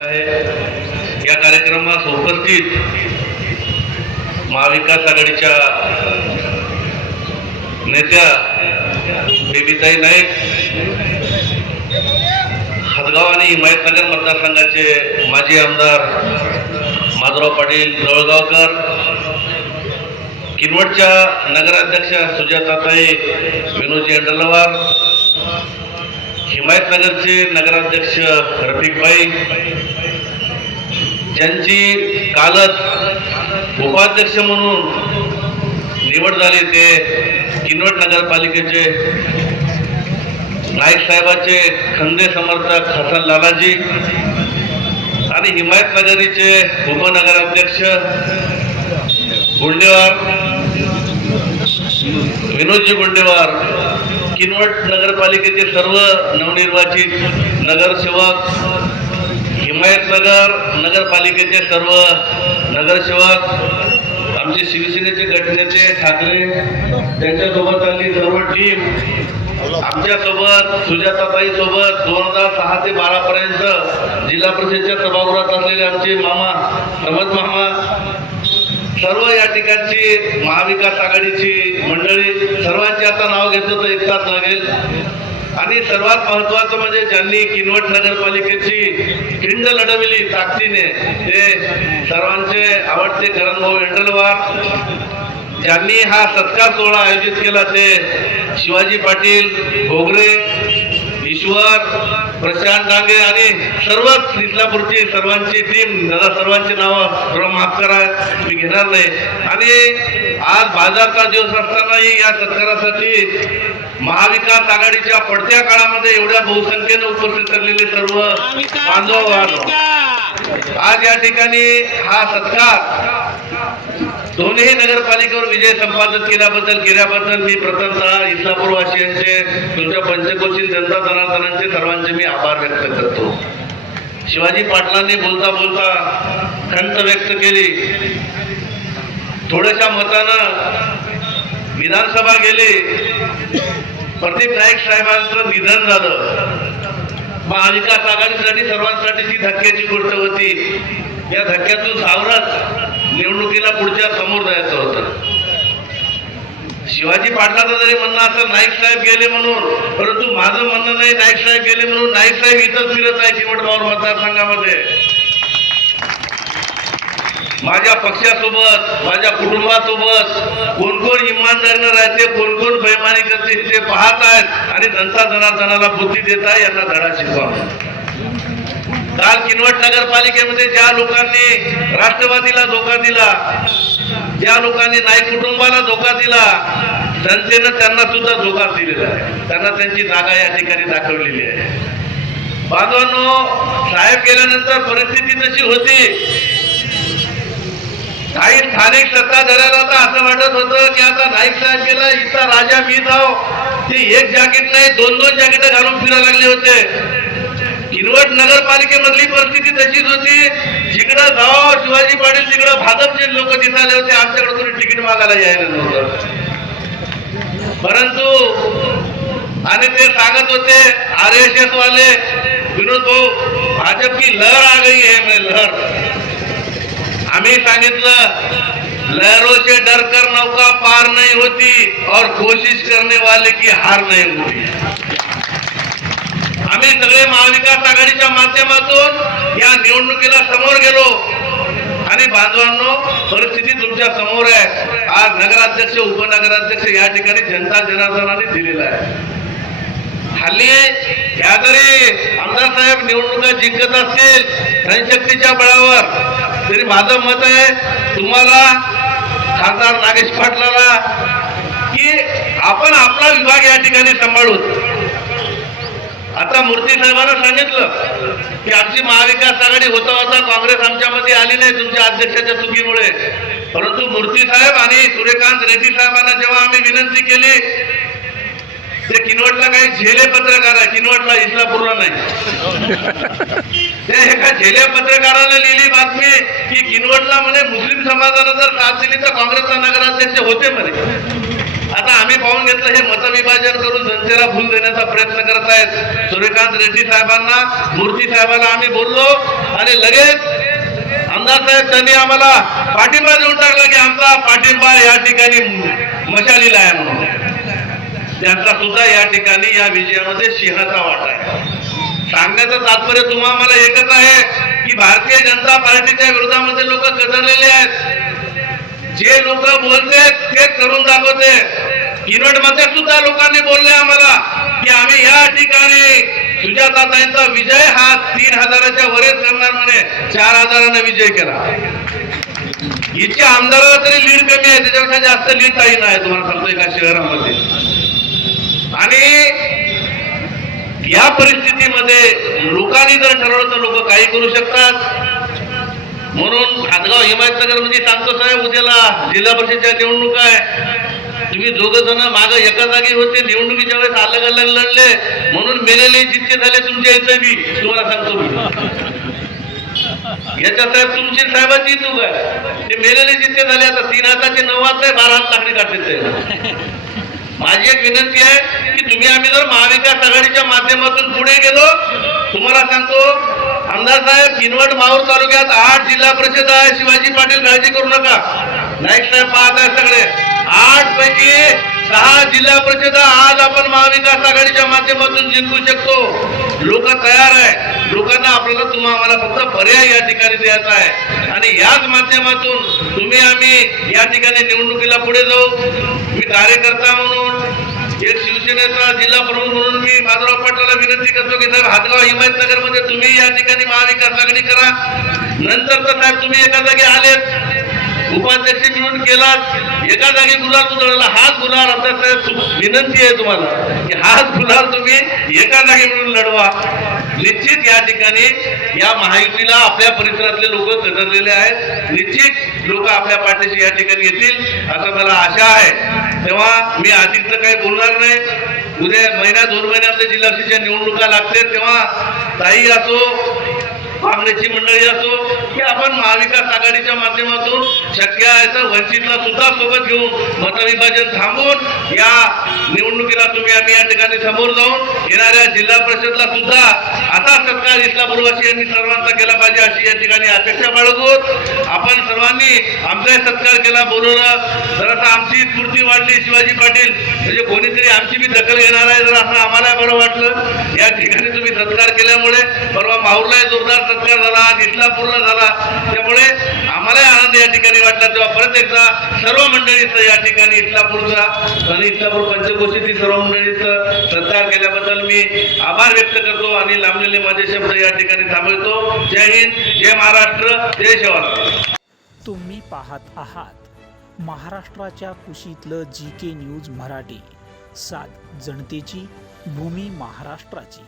या कार्यक्रमास उपस्थित महाविकास आघाडीच्या नेत्या बेबीताई नाईक, हदगाव आणि हिमायतनगर मतदारसंघाचे माजी आमदार माधवराव पाटील जवळगावकर, किनवटच्या नगराध्यक्ष सुजाताताई विनोदजी अंडलवार, हिमायतनगरचे नगराध्यक्ष रफिकभाई, ज्यांची कालच उपाध्यक्ष म्हणून निवड झाली ते किनवट नगरपालिकेचे नाईक साहेबांचे खंदे समर्थक हसन लालाजी आणि हिमायतनगरीचे उपनगराध्यक्ष गुंडेवार विनोदजी गुंडेवार, किनवट नगरपालिकेचे सर्व नवनिर्वाचित नगरसेवक, हिमायतनगर नगरपालिकेचे सर्व नगरसेवक, आमचे शिवसेनेचे गटनेते ठाकरे त्यांच्यासोबत आली सर्व टीम, आमच्यासोबत सुजाताताई सोबत 2006 ते 12 पर्यंत जिल्हा परिषदेच्या सभागृहात असलेले आमचे मामा समद मामा, सर्व या ठिकाणची महाविकास आघाडीची मंडळी, सर्वांचे आता नाव घेतलं तर एक तास लागेल. आणि सर्वात महत्वाचं म्हणजे ज्यांनी किनवट नगरपालिकेची खिंड लढविली ताकदीने ते सर्वांचे आवडते करणभाऊ अंडलवार, ज्यांनी हा सत्कार सोहळा आयोजित केला ते शिवाजी पाटील घोगरे, ईश्वर, प्रशांत डांगे आणि सर्वच इस्लापूरची सर्वांची टीम. दादा सर्वांची नावं थोडं माफ करा, मी घेणार नाही. आणि आज बाजारचा दिवस असतानाही या सत्कारासाठी महाविकास आघाडीच्या पडत्या काळामध्ये एवढ्या बहुसंख्येने उपस्थित असलेले सर्व बांधव, आज या ठिकाणी हा सत्कार दोन्ही नगरपालिकेवर विजय संपादित केल्याबद्दल मी प्रथमतः इस्लापूरवासियांचे, तुमच्या पंचकोशी जनता जनार्दनांचे सर्वांचे मी आभार व्यक्त करतो. शिवाजी पाटलांनी बोलता बोलता खंत व्यक्त केली, थोड्याशा मतानं विधानसभा गेली, प्रदीप नाईक साहेबांचं निधन झालं. महाविकास आघाडीसाठी सर्वांसाठी धक्क्याची गोष्ट होती. या धक्क्यातून सावरत निवडणुकीला पुढच्या समोर जायचं होतं. शिवाजी पाटलाचं जरी म्हणणं असं नाईक साहेब गेले म्हणून, परंतु माझं म्हणणं नाही नाईक साहेब गेले म्हणून. नाईक साहेब इथंच फिरत आहे किनवट मतदारसंघामध्ये. माझ्या पक्षासोबत, माझ्या कुटुंबासोबत कोण कोण इमानदारीनं राहते, कोण कोण बेईमानी करते ते पाहत आहेत आणि जनता जनार्दनाला बुद्धी देत आहे. यांना धडा शिकवा. काल किनवट नगरपालिकेमध्ये ज्या लोकांनी राष्ट्रवादीला धोका दिला, ज्या लोकांनी नाईक कुटुंबाला धोका दिला, जनतेनं त्यांना सुद्धा धोका दिलेला आहे. त्यांना त्यांची जागा या ठिकाणी दाखवलेली आहे. बांधवांनो, साहेब गेल्यानंतर परिस्थिती तशी होती, काही स्थानिक सत्ताधाऱ्याला तर असं वाटत होतं की आता नाईक साहेब गेला, इथं राजा मी जाव. ते एक जॅकेट नाही 2-2 जॅकेट घालून फिरायला लागले होते. किनवट नगरपालिकेमधली परिस्थिती तशीच होती, जिकडं जाव शिवाजी पाटील तिकडं भाजपचे लोक दिसायले होते. आमच्याकडे कोणी तिकीट मागायला यायला नव्हतं. परंतु आणि ते सांगत होते RSS वाले, विनोद भाऊ, भाजप की लहर आ गई है. मैं लहर, आम्ही सांगितलं लहरों से डर कर नौका पार नहीं होती और कोशिश करने वाले की हार नहीं होती. आम्ही सगळे महाविकास आघाडीच्या माध्यमातून या निवडणुकीला समोर गेलो आणि बांधवांनो, परिस्थिती तुमच्या समोर आहे. आज नगराध्यक्ष, उपनगराध्यक्ष या ठिकाणी जनता जनार्दनाने दिलेला आहे. हल्ली या जरी आमदार साहेब निवडणुका जिंकत असतील जनशक्तीच्या बळावर, तरी माझं मत आहे तुम्हाला, खासदार नागेश पाटलाला, की आपण आपला विभाग या ठिकाणी सांभाळू. आता मूर्ती साहेबांना सांगितलं की आमची महाविकास आघाडी होता होता काँग्रेस आमच्यामध्ये आली नाही तुमच्या अध्यक्षाच्या चुकीमुळे. परंतु मूर्ती साहेब आणि सूर्यकांत रेड्डी साहेबांना जेव्हा आम्ही विनंती केली, ते किनवटला काही झेले पत्रकार आहे, किनवटला इस्लापूरला नाही, त्या एका झेले पत्रकाराने लिहिली बातमी की किनवटला म्हणे मुस्लिम समाजानं जर साथ दिली तर काँग्रेसचा नगराध्यक्ष होते म्हणे. आता आम्ही पाहून घेतलं हे मतविभाजन करून जनतेला भूल देण्याचा प्रयत्न करत आहेत. सूर्यकांत रेड्डी साहेबांना, मूर्ती साहेबांना आम्ही बोललो आणि लगेच आमदार साहेब त्यांनी आम्हाला पाठिंबा देऊन टाकला की आमचा पाठिंबा या ठिकाणी मशालीला आहे म्हणून. त्यांचा सुद्धा या ठिकाणी या विजयामध्ये सिंहाचा वाटा आहे. सांगण्याचं तात्पर्य तुम्हाला एकच आहे की भारतीय जनता पार्टीच्या विरोधामध्ये लोक कचरलेले आहेत. जे लोक बोलते तेच करून दाखवते. किनवटमध्ये सुद्धा लोकांनी बोलले आम्हाला की आम्ही या ठिकाणी सुजाताताईंचा विजय हा 3000च्या वरच करणार म्हणे. 4000ने विजय केला. हिची आमदाराला तरी लीड कमी आहे, त्याच्यापेक्षा जास्त लीड काही नाही तुम्हाला सांगतो एका शहरामध्ये. आणि या परिस्थितीमध्ये लोकांनी जर ठरवलं तर लोक काही करू शकतात. म्हणून हातगाव हिमायतनगर मध्ये सांगतो साहेब, उद्याला जिल्हा परिषदच्या निवडणूक आहे. तुम्ही दोघं जण माग एका जागी होते, निवडणुकीच्या वेळेस अलग अलग लढले म्हणून मेलेले जितके झाले तुमच्या इथं बी तुम्हाला सांगतो मी. याच्या साहेब तुमची साहेबांची चूक आहे. ते मेलेले जितके झाले आता 3 हाताचे 9 हात आहे, 12 हात लाकडी काढते. माझी एक विनंती आहे की तुम्ही आम्ही जर महाविकास आघाडीच्या माध्यमातून पुढे गेलो, तुम्हाला सांगतो आमदार साहेब किनवट माहूर तालुक्यात 8 जिल्हा परिषद आहे. शिवाजी पाटील काळजी करू नका, नाईक साहेब पाहत आहे सगळे. 8 पैकी 6 जिल्हा परिषद आज आपण महाविकास आघाडीच्या माध्यमातून जिंकू शकतो. लोक तयार आहे. लोकांना आपल्याला आम्हाला फक्त पर्याय या ठिकाणी द्यायचा आहे आणि याच माध्यमातून तुम्ही आम्ही या ठिकाणी निवडणुकीला पुढे जाऊ. मी कार्यकर्ता म्हणून, एक शिवसेनेचा जिल्हा प्रमुख म्हणून मी माधवराव पाटलाला विनंती करतो की साहेब हातगाव हिमायतनगर मध्ये तुम्ही या ठिकाणी महाविकास आघाडी करा. नंतर तर साहेब तुम्ही एका जागी आलेत, उपाध्यक्ष म्हणून केलात, एका जागी गुलाल उधळला. हाच गुलाल आता साहेब विनंती आहे तुम्हाला की हाच गुलाल तुम्ही एका जागी म्हणून लढवा. निश्चित या ठिकाणी या महायुतीला आपल्या परिसरातले लोक कदरलेले आहेत. निश्चित लोक आपल्या पाठीशी या ठिकाणी येतील असं मला आशा आहे. तेव्हा मी अधिकचं काही बोलणार नाही. उद्या महिना 2 महिन्यामध्ये जिल्हा परिषदेच्या निवडणुका लागते, तेव्हा ताई असो काँग्रेसची मंडळी असो की आपण महाविकास आघाडीच्या माध्यमातून शक्य आहे तर वंचितला सुद्धा सोबत घेऊन मतविभाजन थांबवून या निवडणुकीला तुम्ही आम्ही या ठिकाणी समोर जाऊन येणाऱ्या जिल्हा परिषदला सुद्धा आता सत्कार इस्लामपूरवासियांनी सर्वांचा केला पाहिजे अशी या ठिकाणी अपेक्षा बाळगून आपण सर्वांनी आमचाही सत्कार केला. बोलवलं जरासा आमची स्फूर्ती वाढली. शिवाजी पाटील म्हणजे कोणीतरी आमची बी दखल घेणार आहे जर असं आम्हाला बरं वाटलं. या ठिकाणी तुम्ही सत्कार केल्यामुळे परवा माहूरला जोरदार सत्कार झाला, आज इस्लामपूरला झाला, त्यामुळे आम्हालाही आनंद या ठिकाणी वाटला. तेव्हा परत एकदा सर्व मंडळीचं या ठिकाणी इस्लामपूरचा आणि इस्लामपूर पंचकोशीतील सर्व मंडळीचं सत्कार केल्याबद्दल मी आभार व्यक्त करतो आणि लांबलेले माझे शब्द या ठिकाणी थांबवतो. जय हिंद, जय महाराष्ट्र, जय शिवराय. तुम्ही पाहत आहात महाराष्ट्राच्या कुशीतलं GK न्यूज मराठी. सात जनतेची, भूमी महाराष्ट्राची.